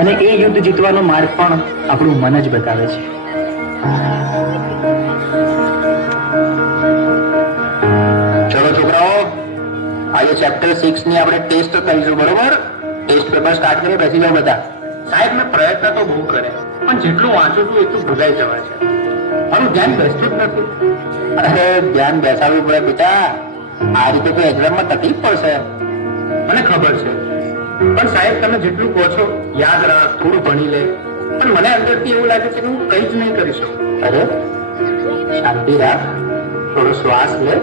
અને એ યુદ્ધ જીતવાનો માર્ગ પણ આપણું મન જ બતાવે છે. ચલો છોકરાઓ, આજે ચેપ્ટર 6 ની આપણે ટેસ્ટ કરીશું, બરોબર? ટેસ્ટ પેપર સ્ટાર્ટ કરીએ, બેસી જાઓ બધા. સાહેબ, મેં પ્રયત્ન તો બહુ કરે, પણ જેટલું વાંચું છું એટલું ભૂલાઈ જવાય છે. મારું ધ્યાન બેસતું જ નથી. અરે ધ્યાન બેસાડવું પડે બેટા, આ રીતે તો એક્ઝામમાં તકલીફ પડશે. મને ખબર છે, પણ સાહેબ તમે જેટલું કહો છો યાદ રાખ, થોડું ભણી લે, પણ મને અંદરથી એવું લાગે છે કે હું કંઈ જ નહીં કરી શકું. અરે શાંતિ રાખ, થોડો શ્વાસ લે,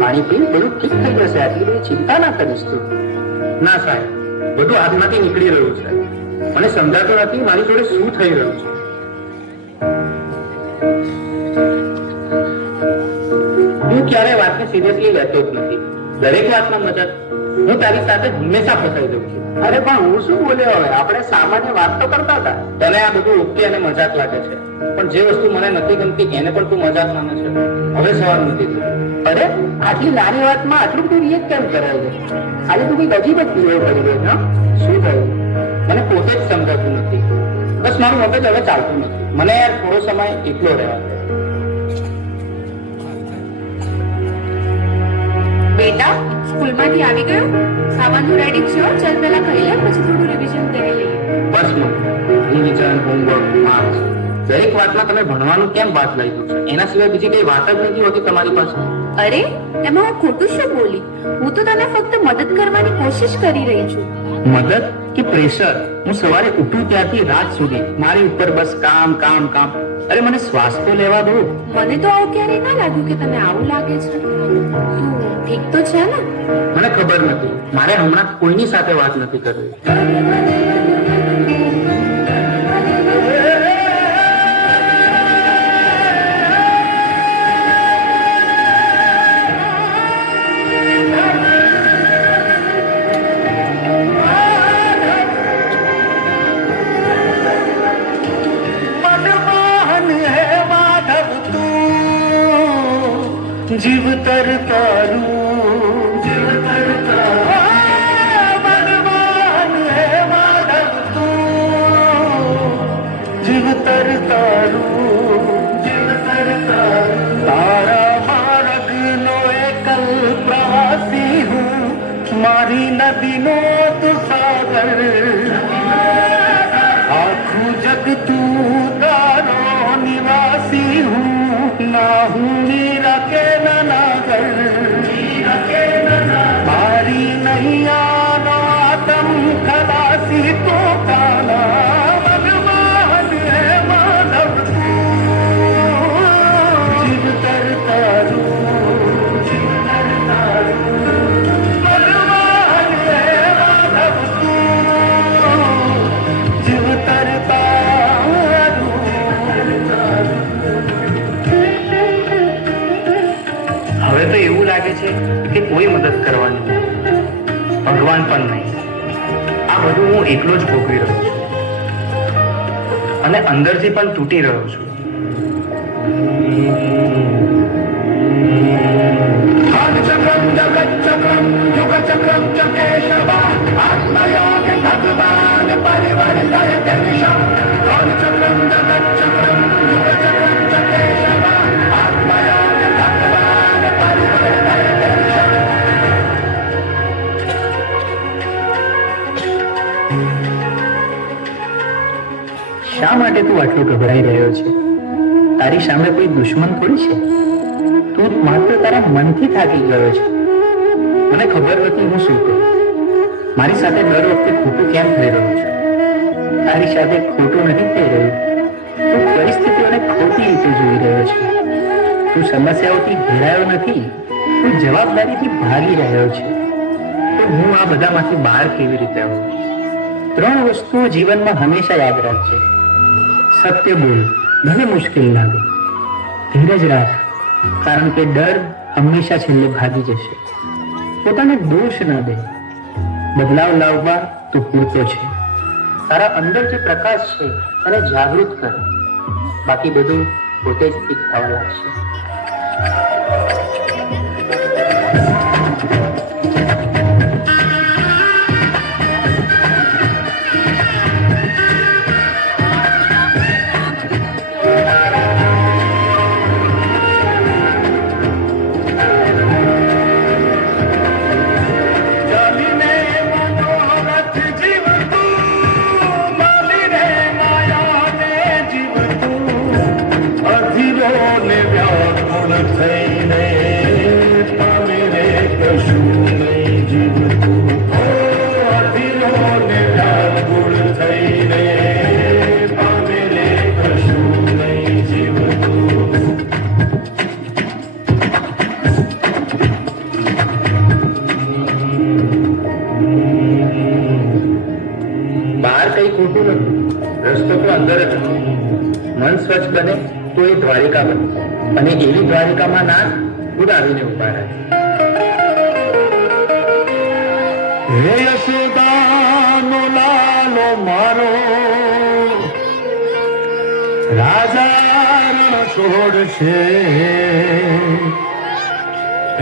પાણી પી, બધું ઠીક થઈ જશે. આટલી બધી ચિંતા ના કરીશ તું. ના સાહેબ, બધું હાથમાંથી નીકળી રહ્યું છે. મને સમજાતું નથી મારી જોડે શું થઈ રહ્યું છે. હું ક્યારે વાતને સિરિયસલી લેતો જ નથી. દરેક વાતમાં મજાક. હું તારી સાથે હંમેશા ફસાઈ દઉં છું. અરે પણ હું શું બોલ્યો હવે? આપણે સામાન્ય વાત તો કરતા હતા. તને આ બધું ઓકે અને મજાક લાગે છે, પણ જે વસ્તુ મને નથી ગમતી એને પણ તું મજાક માને છે. હવે સવાલ નથી થતું. અરે આટલી નાની વાતમાં આટલું બધું રિએક્ટ કેમ કરાય છે? આજે તું કઈ અજીબ જ બિહેવ કરી ગયો છે. શું થયું? મને પોતે જ સમજાતું નથી. બસ મારું મગજ હવે ચાલતું નથી. મને યાર થોડો સમય એકલો રહેવા દે. બેટા, સ્કૂલમાંથી આવી ગયો? ખાવાનું રેડી છે? ચાલ પહેલા ખાઈ લે, પછી થોડું રિવિઝન કરી લઈએ. બસ રિવિઝન, હોમવર્ક, માર્ક્સ, દરેક વાતમાં તમે ભણવાનું કેમ વાત લઈ દો છો? એના સિવાય બીજી કઈ વાત જ નથી હોતી તમારી પાસે. અરે એમાં હું ખોટું શું બોલી? હું તો તને ફક્ત મદદ કરવાની કોશિશ કરી રહી છું. મદદ કે પ્રેશર? હું સવારે ઉઠું ત્યારથી રાત સુધી મારી ઉપર બસ કામ કામ કામ. અરે મને શ્વાસ તો લેવા દો. મને તો આવું ક્યારેય ના લાગ્યું કે તને આવું લાગે છે. ઠીક તો છે ને? મને ખબર નથી, મારે હમણાં કોઈની સાથે વાત નથી કરવી. જીવતર તારું, જીવતર તારું, ભગવાન હે માધવ તું, જીવતર તારું, જીવતર તારું, તારા માર્ગનો એકલ પ્રવાસી હું, મારી નદીનો તું સાગર, આખું જગ તું તારો નિવાસી હું, ના હું મીરા કે મારી નૈયાનો આતમ ખલાસી તો કાલા ભગવાન હે માધવ તું, જીવતર તારું, જીવતર તારું, ભગવાન હે માધવ તું, જીવતર તારું. હવે તો એવું લાગે છે કે કોઈ મદદ કરવાની નથી, ભગવાન પણ નહીં. આ બધું હું એકલો જ ભોગવી રહ્યો છું અને અંદરથી પણ તૂટી રહ્યો છું. શા માટે તું આટલું ગભરાઈ રહ્યો છે? તારી સામે કોઈ દુશ્મન થોડી છે. તું માત્ર તારા મનથી થાકી ગયો છે. મને ખબર નથી હું શું કરું. મારી સાથે દર વખતે ખોટું કેમ થઈ રહ્યું છે? તારી સાથે ખોટું નથી થઈ રહ્યું. તું પરિસ્થિતિઓને ખોટી રીતે જોઈ રહ્યો છે. તું સમસ્યાઓથી ઘેરાયો નથી, તું જવાબદારીથી ભાગી રહ્યો છે. તો હું આ બધામાંથી બહાર કેવી રીતે આવું? 3 વસ્તુઓ જીવનમાં હંમેશા યાદ રાખજે. સત્ય બોલ, ભલે મુશ્કેલ લાગે. ધીરજ રાખ, કારણ કે ડર હંમેશા છેલ્લે ભાગી જશે. પોતાને દોષ ના દે. બદલાવ લાવવા તું પૂરતો છે. તારા અંદર જે પ્રકાશ છે તેને જાગૃત કર. બાકી બધું પોતે જ ઠીક થવા લાગશે. નથી જીવતું માલી રે માયાને જીવતું અધીરો ને વ્યાકુળ થઈને પામે રે કશું નહીં જીવતું ઓ અધીરો ને વ્યાકુળ થઈને પામે રે કશું નહીં જીવતું બહાર કઈ ખોટું નથી, રસ્તો તો અંદર જ છે. મન સ્વચ્છ બને તો એ દ્વારિકા બને, અને એવી દ્વારિકામાં નાથ ખુદ આવીને ઉભા રહે. હે યશોદાનો લાલો મારો રાજા રણ છોડશે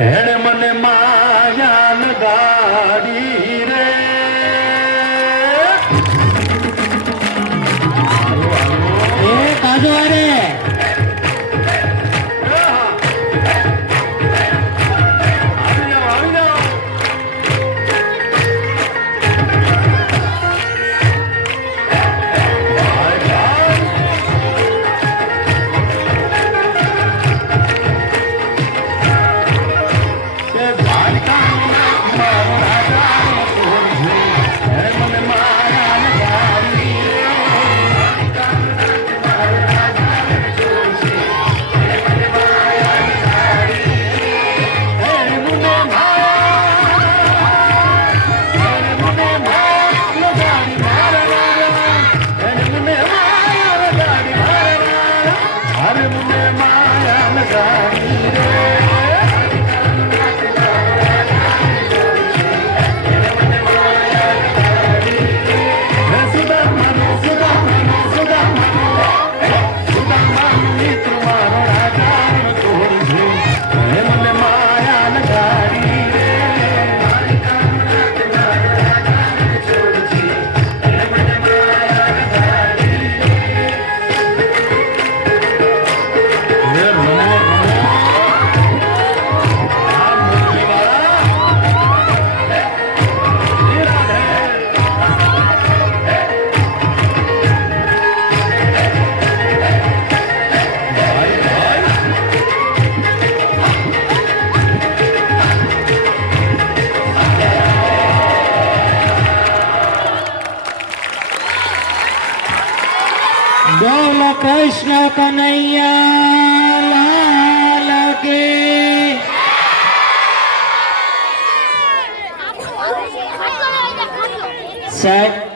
એણે મને માયા લગાડી રે એ કાજો રે આવી જાઓ બોલ કૃષ્ણ કનૈયા લાલ કી સાહેબ